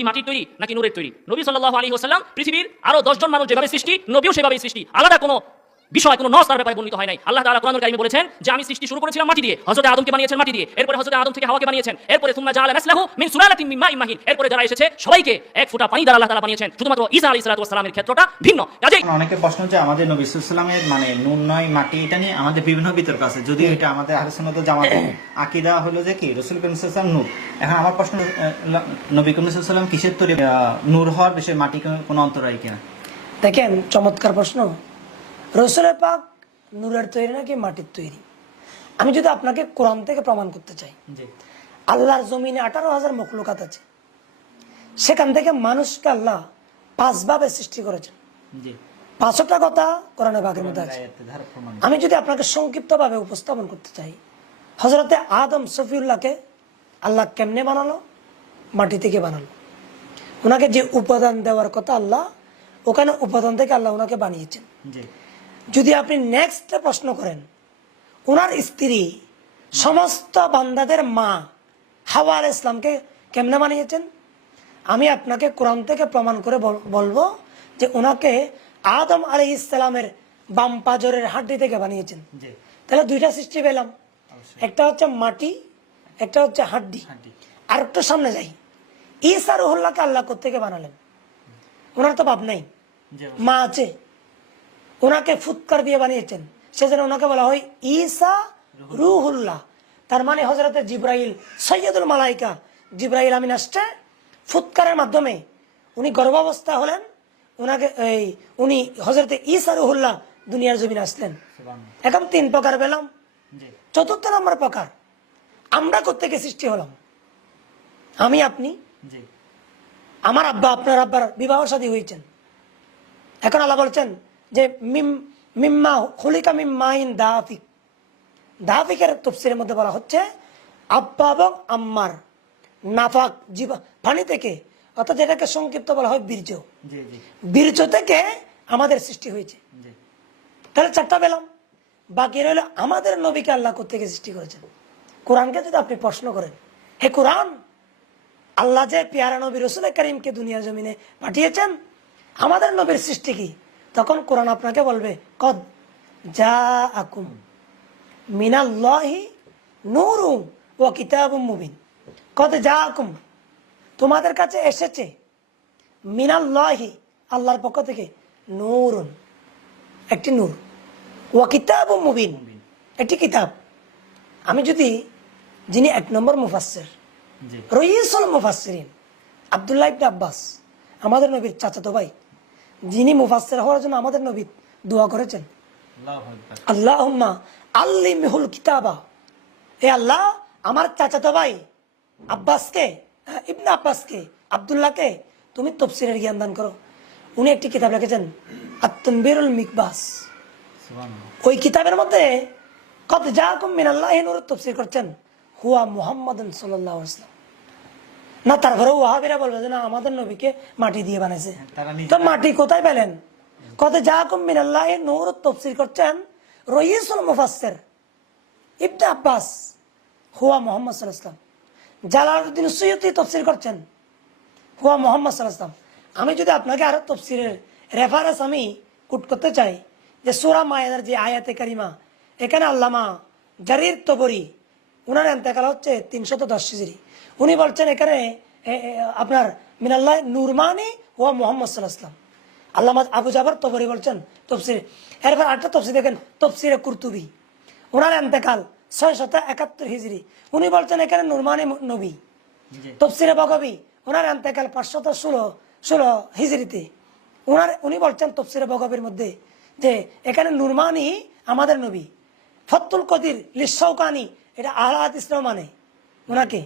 কি মাটির তৈরি নাকি নূরের তৈরি? নবী সাল্লাহ আলী হোসাল্লাম পৃথিবীর আরও দশজন মানুষ যেভাবে সৃষ্টি, নবীও সেভাবেই সৃষ্টি। আলাদা কোনো বিষয় কোনো নস তার ব্যাপারে বর্ণিত হয় নাই। আল্লাহ তাআলা কোরআনুল কারীমে বলেছেন যে আমি সৃষ্টি শুরু করেছিলাম মাটি দিয়ে হযরত আদমকে বানিয়েছেন মাটি দিয়ে এরপরে হযরত আদম থেকে হাওয়াকে বানিয়েছেন এরপরে সুম্মা জাআলা নাসলাহু মিন সুলালাতিন মিন মাইন মাহিন এরপরে যারা এসেছে সবাইকে এক ফোঁটা পানি দ্বারা আল্লাহ তাআলা বানিয়েছেন। শুধুমাত্র ঈসা আলাইহিস সালাতু ওয়াস সালামের ক্ষেত্রটা ভিন্ন। কাজেই অনেকে প্রশ্ন যে আমাদের নবী সাল্লামের মানে নুন নয় মাটি এটা নিয়ে আমাদের বিভিন্ন বিতর্ক আছে। যদিও এটা আমাদের আলোচনা তো জামাতে আকিদা হলো যে কি রসুল করিম নূর। এখন আমার প্রশ্ন নবী করিম সাল্লাম কিসের তৈরি আহ, নূর হওয়ার বিষয়ে মাটি কোনো- কোনো অন্তরায় কিনা? দেখেন চমৎকার প্রশ্ন। রসুলের পাক নূরের তৈরি নাকি মাটির তৈরি? আমি যদি আপনাকে কোরআন থেকে প্রমাণ করতে চাই আল্লাহর জমিনে আঠারো হাজার মখলুকাত আছে। সেখান থেকে মানুষকে আল্লাহ পাঁচভাবে সৃষ্টি করেছেন। পাঁচটা কথা কোরআনে বাগের মধ্যে আছে। আমি যদি আপনাকে সংক্ষিপ্তভাবে উপস্থাপন করতে চাই হজরতে আদম সফিউল্লাহকে আল্লাহ কেমনে বানালো? মাটি থেকে বানালো। ওনাকে যে উপাদান দেওয়ার কথা আল্লাহ ওখানে উপাদান থেকে আল্লাহ ওনাকে বানিয়েছেন। যদি আপনি নেক্সট প্রশ্ন করেন ওনার স্ত্রী সমস্ত বান্দাদের মা হাওয়া আল ইসলামকে কেমনে বানিয়েছেন আমি আপনাকে কোরআন থেকে প্রমাণ করে বল- বলব যে ওনাকে আদম আলী ইসলামের বাম পাজরের হাড্ডি থেকে বানিয়েছেন। তাহলে দুইটা সৃষ্টি পেলাম। একটা হচ্ছে মাটি একটা হচ্ছে হাড্ডি। আর একটু সামনে যাই। ঈসা রুহুল্লাহকে আল্লাহ থেকে বানালেন? ওনার তো বাপ নাই। মা আছে। ওনাকে ফুৎকার দিয়ে বানিয়েছেন। সেজন্য ওনাকে বলা হয় ঈসা রুহুল্লাহ। তার মানে হজরতে জিব্রাইল সৈয়দুল মালাইকা জিব্রাইল আমিন আসছে ফুৎকারের মাধ্যমে। উনি গর্ভাবস্থা হলেন ওনাকে এই উনি হজরতে ঈসা রুহুল্লাহ দুনিয়ার জমিনে আসলেন। এখন তিন প্রকার পেলাম। চতুর্থ নম্বর প্রকার আমরা কোথেকে সৃষ্টি হলাম? আমি আপনি? আমার আব্বা আপনার আব্বার বিবাহ সাদী হয়েছেন। এখন আল্লাহ বলছেন যে মিম মিম্মা খুলিকা মিম্মাইন দাফিক দাফিকের তফসিরের মধ্যে বলা হচ্ছে আব্বা এবং আম্মার নাফাক জীবা পানি থেকে অর্থাৎ যেটাকে সংক্ষিপ্ত বলা হয় বীর্য। বীর্য থেকে আমাদের সৃষ্টি হয়েছে। তাহলে চারটা পেলাম। বাকি রইল আমাদের নবীকে আল্লাহ থেকে সৃষ্টি করেছেন। কোরআনকে যদি আপনি প্রশ্ন করেন হে কোরআন আল্লাহ যে পেয়ারা নবী রসুল করিমকে দুনিয়ার জমিনে পাঠিয়েছেন আমাদের নবীর সৃষ্টি কি? তখন কোরআন আপনাকে বলবে কদ যা আকুম মিনাল্লাহি নূরু ও কিতাব মুবিন। কদ যা আকুম তোমাদের কাছে এসেছে মিনাল্লাহি আল্লাহর পক্ষ থেকে নূরুন একটি নূর ওয়া কিতাব মুবিন। একটি কিতাব। আমি যদি যিনি এক নম্বর মুফাসসির জি। রইসুল মুফাসসিরিন আব্দুল্লাহ ইবনে আব্বাস আমাদের নবীর চাচাতো ভাই যিনি মুফাসসির হওয়ার জন্য আমাদের নবী দোয়া করেছেন। আল্লাহু আল্লি মেহুল কিতাবা। হে আল্লাহ আমার চাচাতো ভাই আব্বাসকে ইবনে আব্বাসকে আব্দুল্লাহকে তুমি তফসিরের জ্ঞান দান করো। উনি একটি কিতাব লিখেছেন আত্মনবিরুল মিকবাস। ওই কিতাবের মধ্যে কত যা কুম মিনাল্লাহ নূর তফসির করছেন হুয়া মুহাম্মদ সাল্লাহ না তারপরে ওয়াহাবিরা বলবে যে না আমাদের নবীকে মাটি দিয়ে বানাইছে। তো মাটি কোথায় পেলেন? কত যা কুম মিনাল্লাহ নূর তফসির করছেন রইসুল মুফাসসির ইবনে আব্বাস হুয়া মোহাম্মদ সাল্লাম জালালউদ্দিন সৈয়দি তফসির করছেন হুয়া মোহাম্মদ সাল্লাম আমি যদি আপনাকে আরও তফসিরের রেফারেন্স আমি কুট করতে চাই যে সোরা মায়ের যে আয়াতে কারিমা এখানে আল্লামা জারির তবরি উনার এন্তেকাল হচ্ছে তিনশত দশ সিজরি উনি বলছেন এখানে আপনার মিনাল্লাহ নুরমানি হুয়া মোহাম্মদ সাল্লাহাম আল্লামা আবু জাবার তবরি বলছেন তফসির এরপর আটটা তফসির দেখেন তফসিরে কুর্তুবি। ওনার এন্তেকাল ছয় শত একাত্তর হিজড়ি উনি বলছেন এখানে নুরমানি নবী। তফসিরে বগবি ওনার এন্তেকাল পাঁচশত ষোলো ষোলো হিজড়িতে ওনার উনি বলছেন তফসিরে বগবির মধ্যে যে এখানে নুরমানি আমাদের নবী। ফতুল কদির লিসৌকানি এটা আহলাদ ইসলাম মানে। ওনাকে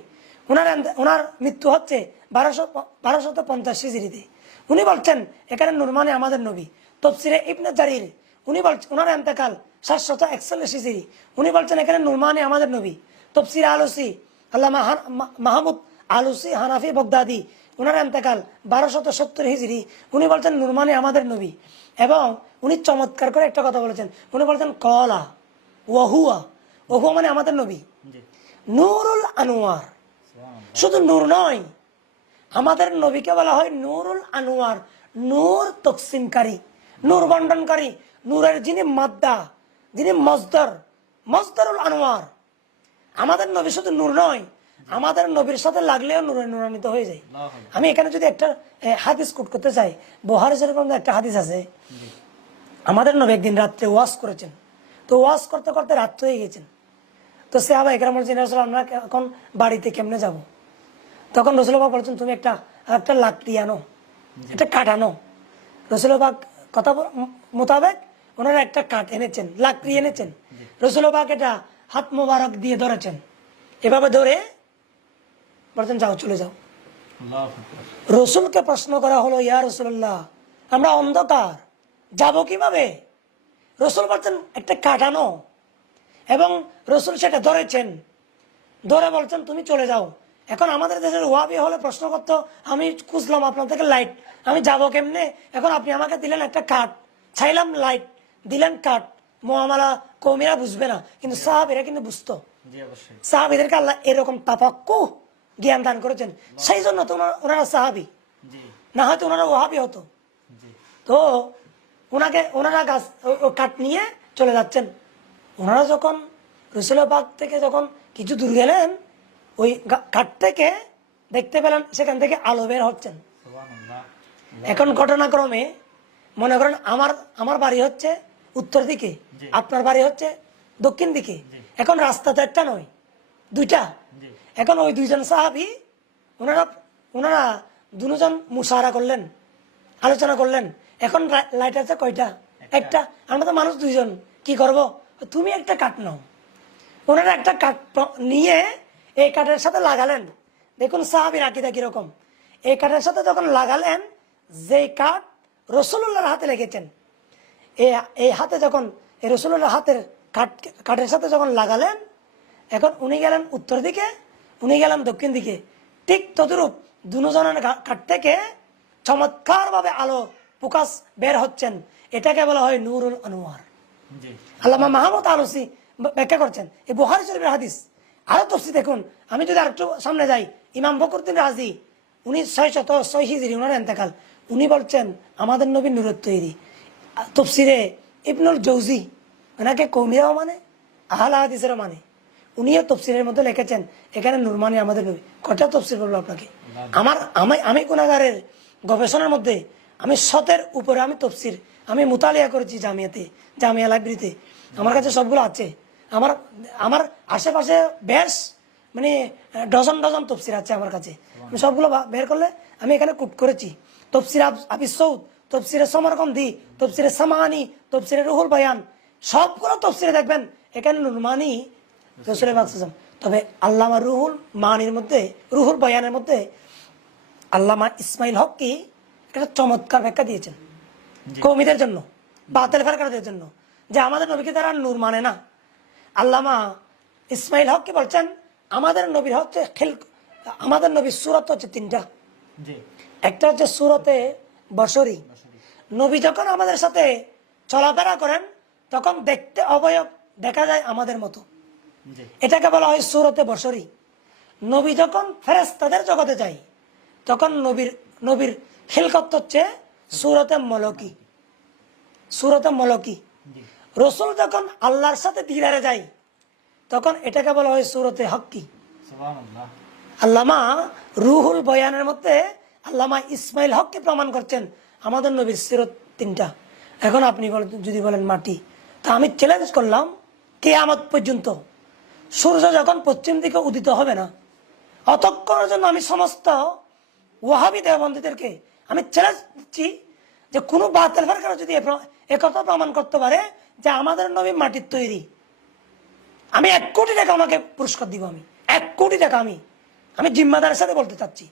ওনার ওনার মৃত্যু হচ্ছে বারোশো বারোশত পঞ্চাশ হিজড়িতে। উনি বলছেন এখানে নুরমানি আমাদের নবী। তফসিরে ইবনে জারির উনি বলছেন ওনার এন্তেকাল সাতশত একচল্লিশ হিজড়ি। উনি বলছেন এখানে নুরমানি আমাদের নবী। তফসিরে আলসি আল্লাহ মাহমুদ আলুসি হানাফি বগদাদি ওনার এন্তেকাল বারোশত সত্তর হিজড়ি। উনি বলছেন নুরমানি আমাদের নবী। এবং উনি চমৎকার করে একটা কথা বলেছেন। উনি বলছেন কলা ওহুয়া ওহুয়া মানে আমাদের নবী। নুরুল আনোয়ার। শুধু নূর নয় আমাদের নবীকে বলা হয় নূরুল আনোয়ার নূর তকসিমকারী নূর বন্টনকারী নূরের যিনি মাদ্দা যিনি মজদর মজদরুল আনোয়ার। আমাদের নবী শুধু নূর নয় আমাদের নবীর সাথে লাগলেও নূরে নূরান্বিত হয়ে যায়। আমি এখানে যদি একটা হাদিস কোট করতে চাই বোহারি মধ্যে একটা হাদিস আছে। আমাদের নবী একদিন রাত্রে ওয়াশ করেছেন। তো ওয়াশ করতে করতে রাত হয়ে গেছেন। তো সে আবার একরাম বলছেন আমরা এখন বাড়িতে কেমনে যাব? তখন রসুলবাগ বলছেন তুমি একটা একটা লাকড়ি আনো একটা কাঠ আনো। রসুলবাগ কথা মোতাবেক ওনারা একটা কাঠ এনেছেন লাকড়ি এনেছেন। রসুলবাগ এটা হাত মোবারক দিয়ে ধরেছেন। এভাবে ধরে বলছেন যাও চলে যাও। রসুলকে প্রশ্ন করা হলো ইয়া রসুল্লাহ আমরা অন্ধকার যাব কীভাবে? রসুল বলছেন একটা কাটানো এবং রসুল সেটা ধরেছেন। ধরে বলছেন তুমি চলে যাও। এখন আমাদের দেশের ওয়াবি হলে প্রশ্ন করতো আমি খুঁজলাম আপনার থেকে লাইট আমি যাব কেমনে? এখন আপনি আমাকে দিলেন একটা কাঠ চাইলাম লাইট দিলেন কাঠ মোহামালা কৌমিরা বুঝবে না কিন্তু সাহাব এরা কিন্তু বুঝতো। সাহাব এদেরকে আল্লাহ এরকম তাপাক্কু জ্ঞান দান করেছেন। সেই জন্য তো ওনারা- সাহাবি। না হয়তো ওনারা ওহাবি হতো। তো ওনাকে ওনারা গাছ কাঠ নিয়ে চলে যাচ্ছেন। ওনারা যখন রসুলাবাগ থেকে যখন কিছু দূর গেলেন ওই কাঠ থেকে দেখতে পেলেন সেখান থেকে আলো বের হচ্ছেন। এখন ঘটনাক্রমে মনে করেন আমার আমার বাড়ি হচ্ছে উত্তর দিকে আপনার বাড়ি হচ্ছে দক্ষিণ দিকে। এখন রাস্তা তো একটা নয় দুইটা। এখন ওই দুইজন সাহাবি ওনারা ওনারা দুজন মুসাহারা করলেন আলোচনা করলেন। এখন লাইট আছে কয়টা? একটা। আমরা তো মানুষ দুইজন কি করব? তুমি একটা কাঠ নাও। ওনারা একটা কাঠ নিয়ে এই কাঠের সাথে লাগালেন। দেখুন সাহাবির আকিদা কীরকম। এই কাঠের সাথে যখন লাগালেন যে কাঠ রসুল্লাহর হাতে লেগেছেন এই হাতে যখন রসুল্লাহ হাতের কাঠ, কাঠের সাথে যখন লাগালেন, এখন উনি গেলেন উত্তর দিকে, উনি গেলেন দক্ষিণ দিকে। ঠিক তদরূপ দুজনের কাঠ থেকে চমৎকারভাবে আলো, প্রকাশ বের হচ্ছেন। এটাকে বলা হয় নুরুল আনোয়ার। আল্লামা মাহমুদ আলসি ব্যাখ্যা করছেন। এই বুহারি শরীফের হাদিস। আরও তফসি দেখুন। আমি যদি আরেকটু সামনে যাই ইমাম বকরুদ্দিন রাজি উনি ছয় শত ছয় হিজড়ি ওনার এন্তেকাল। উনি বলছেন আমাদের নবী নুরত তৈরি। তফসিরে ইবনুল জৌজি ওনাকে কৌমিরাও মানে আহলা হাদিসেরও মানে। উনিও তফসিরের মধ্যে লিখেছেন এখানে নুরমানি আমাদের নবী। কটা তফসির বলব আপনাকে? আমার আমি আমি গুণাগারের গবেষণার মধ্যে আমি শতের উপরে আমি তফসির আমি মুতালিয়া করেছি জামিয়াতে, জামিয়া লাইব্রেরিতে। আমার কাছে সবগুলো আছে। আমার আমার আশেপাশে বেশ মানে ডজন ডজন তফসির আছে আমার কাছে। আমি সবগুলো বের করলে আমি এখানে কুট করেছি। তফসির আব- সৌদ, তফসিরে সমরকন্দি, তফসিরে সামানি, তফসিরে রুহুল বয়ান, সবগুলো তফসিরে দেখবেন। এখানে নুরমানি রসুল তবে আল্লামা রুহুল মানির মধ্যে, রুহুল বয়ানের মধ্যে আল্লামা ইসমাইল হক কি একটা চমৎকার ব্যাখ্যা দিয়েছেন। কৌমিদের জন্য বাতিল ফেরকারদের জন্য। যে আমাদের নবীকে তারা নূর মানে না। আল্লামা ইসমাইল হক কি বলছেন আমাদের নবীর হচ্ছে খেল আমাদের নবীর সুরত হচ্ছে তিনটা। একটা হচ্ছে সুরতে বসরি। নবী যখন আমাদের সাথে চলাফেরা করেন তখন দেখতে অবয়ব দেখা যায় আমাদের মতো। এটাকে বলা হয় সুরতে বসরি। নবী যখন ফেরেস্তাদের জগতে যায় তখন নবীর নবীর খিলকত হচ্ছে সুরতে মলকি। সুরতে মলকি। রসুল যখন আল্লাহর সাথে দিদারে যায় তখন এটাকে বলা হয় সুরতে হক্কি। আল্লামা রুহুল বয়ানের মধ্যে আল্লামা ইসমাইল হককে প্রমাণ করছেন আমাদের নবীর সিরত তিনটা। এখন আপনি যদি বলেন মাটি। তা আমি চ্যালেঞ্জ করলাম কেয়ামত পর্যন্ত। সূর্য যখন পশ্চিম দিকে উদিত হবে না অতক্ষণের জন্য আমি সমস্ত ওয়াহাবি দেবন্দীদেরকে আমি চ্যালেঞ্জ দিচ্ছি যে কোনো বাতিল ফেরকার যদি একথা প্রমাণ করতে পারে যে আমাদের নবী মাটির তৈরি। আমি এক কোটি টাকা ওনাকে পুরস্কার দিব আমি। এক কোটি টাকা আমি। আমি জিম্মাদারের সাথে বলতে চাচ্ছি।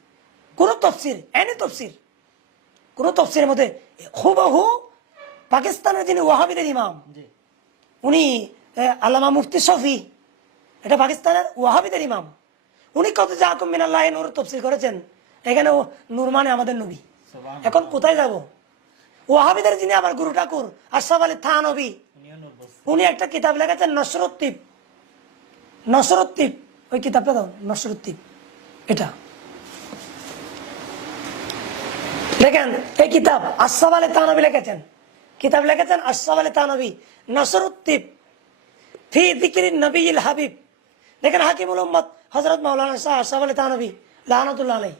কোন তফসির এনি তফসির কোন তফসিরের মধ্যে হুবহু পাকিস্তানের যিনি ওয়াহাবিদের ইমাম উনি আল্লামা মুফতি শফি এটা পাকিস্তানের ওয়াহাবিদের ইমাম। উনি কত যা মিনাল্লাহ নূর তফসির করেছেন? এখানে ও নূর মানে আমাদের নবী। এখন কোথায় যাব? ওয়াহাবিদের যিনি আমার গুরু ঠাকুর আশরাফ আলী থানবী উনি একটা কিতাব লেখেছেন নসরুদ্দীপ। নসরুদ্দীপ ওই কিতাবটা দাও নসরুদ্দীপ। এটা। দেখেন এই কিতাব আশরাফ আলী তানবী লিখেছেন। কিতাব লিখেছেন আশরাফ আলী তানবী নসরুদ্দীপ। ফি দিকির নবীল হাবিব। দেখেন হাকিমুল উম্মদ হজরত মাওলানা শাহ আশরাফ আলী তানবী লাহনতুল্লাহ আলাই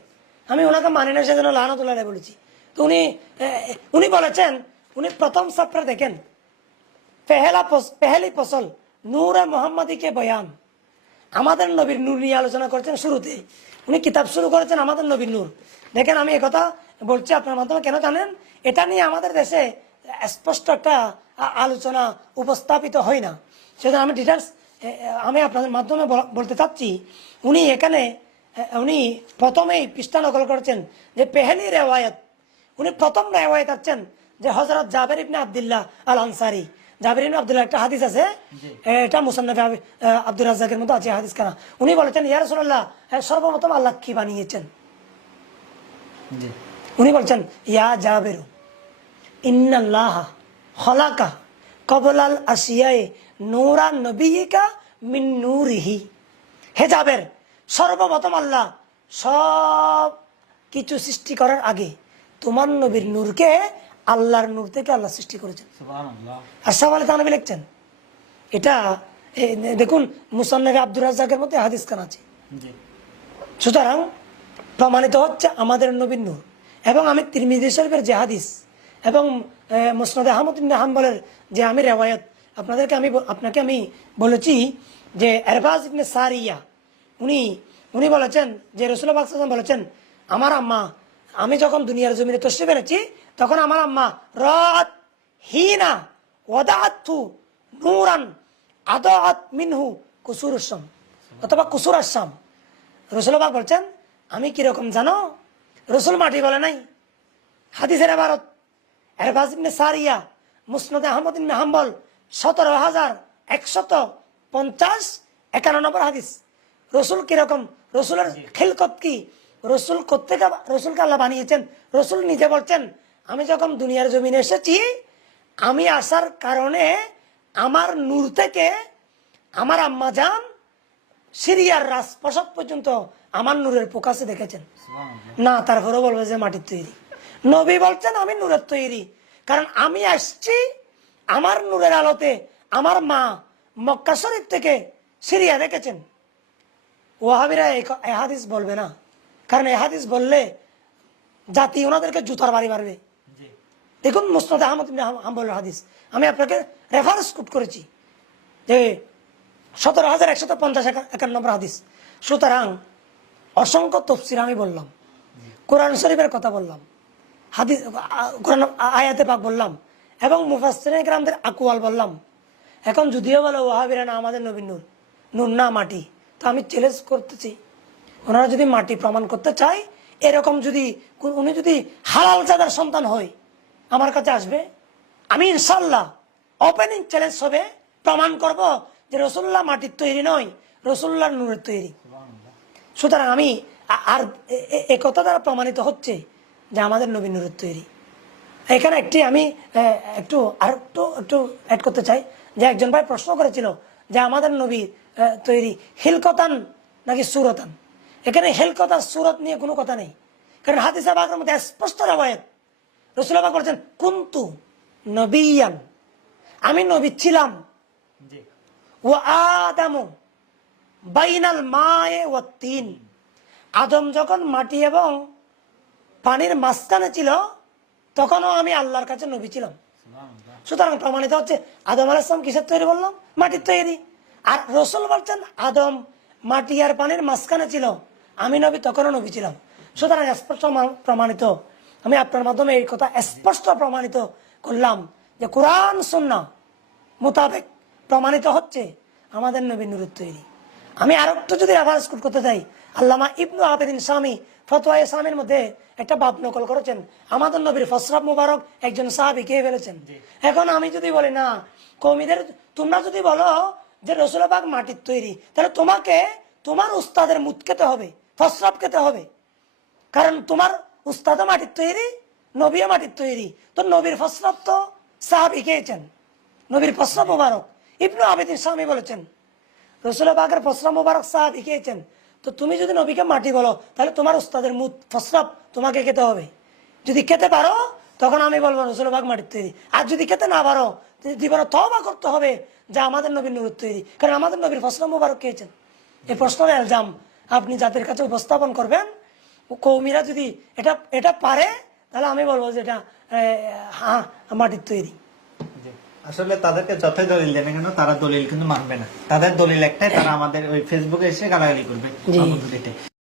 আমি ওনাকে মানি না সেজন্য লাহনতুল্লাহ আলাই বলেছি। তো উনি উনি বলেছেন, উনি প্রথম চ্যাপ্টার দেখেন। পেহেলা পেহেলি ফসল, নূরে মোহাম্মদীকে বয়ান। আমাদের নবীর নূর নিয়ে আলোচনা করেছেন শুরুতে উনি কিতাব শুরু করেছেন আমাদের নবীর নূর। দেখেন, আমি একথা বলছি আপনার মাধ্যমে, কেন জানেন? এটা নিয়ে আমাদের দেশে স্পষ্ট একটা আলোচনা উপস্থাপিত হয় না। সেজন্য আমি ডিটেলস আমি আপনাদের মাধ্যমে বলতে চাচ্ছি, উনি এখানে উনি প্রথমেই পৃষ্ঠা নকল করেছেন যে পেহেলি রেওয়ায়ত উনি প্রথম রেওয়ায়ত আছেন যে হজরত জাবের ইবনে আবদুল্লাহ আল আনসারি জাবের ইবনে আবদুল্লাহ একটা হাদিস আছে? এটা মুসান্নফে আবি- আহ, আব্দুর রাজ্জাকের মতো আছে হাদিস কানা উনি বলেছেন ইয়া রাসূলুল্লাহ সর্বপ্রথম আল্লাহ কি বানিয়েছেন? উনি বলছেন ইয়া জাবেরু ইন্নাল্লাহ খলাকা কবলাল আসিয়ায়ে নূরা নবিয়িকা মিন নূরিহি। হে জাবের সর্বপ্রথম আল্লাহ সব কিছু সৃষ্টি করার আগে তোমার নবীর নূরকে আল্লাহর নূর থেকে আল্লাহ সৃষ্টি করেছেন। আশরাফ আলী তানবী লিখছেন? এটা দেখুন মুসান্নবী আব্দুর রাজ্জাকের মধ্যে হাদিস খান আছে। সুতরাং প্রমাণিত হচ্ছে আমাদের নবীন নূর এবং আমি তিরমিজি শরীফের যে হাদিস এবং মুসনাদ আহমদ হাম্বলের যে আমি রেওয়ায়ত আপনাদেরকে আমি আপনাকে আমি বলেছি যে এরবাজ ইবনে সারিয়া উনি উনি বলেছেন যে বাকসাম বলেছেন আমার আম্মা আমি যখন দুনিয়ার জমিনে তশ্রিফ এনেছি, তখন আমার আম্মা রাত হিনা ওদাআতু নূরান আদাআত মিনহু কুসুর অথবা কুসুর আসাম রসুলবাগ বলছেন, আমি কীরকম জানো? রসুল মাটি বলে নাই। হাদিসের এবারত এরবাজ ইবনে সারিয়া, মুসনদে আহমদ ইবনে হাম্বল, সতেরো হাজার একশত পঞ্চাশ একান্ন নম্বর হাদিস। রসুল কীরকম রসুলের খেলকত কি? রসুল কোথেকে রসুলকে আল্লাহ বানিয়েছেন? রসুল নিজে বলছেন আমি যখন দুনিয়ার জমিনে এসেছি আমি আসার কারণে আমার নূর থেকে আমার আম্মা যান সিরিয়ার রাজপ্রসাদ পর্যন্ত আমার নূরের প্রকাশে দেখেছেন। না তারপরেও বলবে যে মাটির তৈরি। নবী বলছেন আমি নূরের তৈরি। কারণ আমি আসছি আমার নূরের আলোতে আমার মা মক্কা শরীফ থেকে সিরিয়া দেখেছেন। ওয়াহাবিরা এই ক- এই হাদিস বলবে না। কারণ এই হাদিস বললে জাতি ওনাদেরকে জুতার বাড়ি মারবে। দেখুন মুস্তদ আহমদ ইবনে হাম- হাম্বলের হাদিস। আমি আপনাকে রেফারেন্স কোট করেছি যে সতেরো হাজার একশত পঞ্চাশ একা- একান্ন নম্বর হাদিস। সুতরাং অসংখ্য তফসির আমি বললাম। কোরআন শরীফের কথা বললাম। হাদিস কোরআন আয়াতে পাক বললাম। এবং মুফাসিন গ্রামদের আকুয়াল বললাম। এখন যদিও বলো ওহাবিরা না আমাদের নবীন নূর নূর না মাটি। তো আমি চ্যালেঞ্জ করতেছি ওনারা যদি মাটি প্রমাণ করতে চায়, এরকম যদি উনি যদি হালাল জাদার সন্তান হয়, আমার কাছে আসবে, আমি ইনশাল্লাহ ওপেনিং চ্যালেঞ্জ হবে, প্রমাণ করব যে রসুল্লাহ মাটির তৈরি নয় রসুল্লাহ নূরের তৈরি। সুতরাং আমি আর এ- কথা দ্বারা প্রমাণিত হচ্ছে যে আমাদের নবী নূরের তৈরি। এখানে একটি আমি একটু আর একটু একটু অ্যাড করতে চাই। যে একজন ভাই প্রশ্ন করেছিল যে আমাদের নবী তৈরি হিলকতান নাকি সুরতান? এখানে হেলকতা সুরত নিয়ে কোনো কথা নেই। কারণ হাদিসা বাগের মধ্যে স্পষ্ট রেবায়ত রসুলাবা করেছেন কুন্তু নবিয়ান? আমি নবী ছিলাম। ও আদামু বাইনাল মায়ে ও তিন। আদম যখন মাটি এবং পানির মাঝখানে ছিল তখনও আমি আল্লাহর কাছে নবী ছিলাম। সুতরাং প্রমাণিত হচ্ছে আদম আলাইসলাম কিসের তৈরি বললাম? মাটির তৈরি। আর রসুল বলছেন আদম মাটি আর পানির মাঝখানে ছিল। আমি নবী তখনও নবী ছিলাম। সুতরাং স্পষ্ট প্রমাণিত। আমি আপনার মাধ্যমে এই কথা স্পষ্ট প্রমাণিত করলাম যে কোরআন সুন্না মোতাবেক প্রমাণিত হচ্ছে আমাদের নবী নুরুর তৈরি। আমি আর একটু যদি রেফারেন্স কোট করতে চাই আল্লামা ইবনু আবেদিন স্বামী ফতোয়া ইসলামের মধ্যে একটা বাপ নকল করেছেন। আমাদের নবীর ফসরাব মুবারক একজন সাহাবি কে ফেলেছেন? এখন আমি যদি বলি না কৌমিদের তোমরা যদি বলো যে রসুলাবাগ মাটির তৈরি তাহলে তোমাকে তোমার উস্তাদের মুত খেতে হবে। ফসরাব খেতে হবে। কারণ তোমার উস্তাদও মাটির তৈরি, নবীও মাটির তৈরি। তো নবীর ফসরাব তো সাহাবি খেয়েছেন। নবীর ফসরাব মুবারক। ইবনু আবেদিন স্বামী বলেছেন রসুলের বাগের ফসরাব মুবারক সাহাবি খেয়েছেন। তো তুমি যদি নবীকে মাটি বলো, তাহলে তোমার উস্তাদের মুত ফসরাব তোমাকে খেতে হবে। যদি খেতে পারো, তখন আমি বলব রসুল বাগ মাটির তৈরি। আর যদি খেতে না পারো, জীবনে তবা করতে হবে, যা আমাদের নবীর নুরুত তৈরি। কারণ আমাদের নবীর ফসল মুবারক খেয়েছেন। এই প্রশ্নের এলজাম আপনি যাদের কাছে উপস্থাপন করবেন কৌমিরা যদি এটা এটা পারে তাহলে আমি বলব যে এটা হ্যাঁ মাটির তৈরি। আসলে তাদেরকে যতই দলিল দেন কেন তারা দলিল কিন্তু মানবে না। তাদের দলিল একটাই তারা আমাদের ওই ফেসবুকে এসে গালাগালি করবে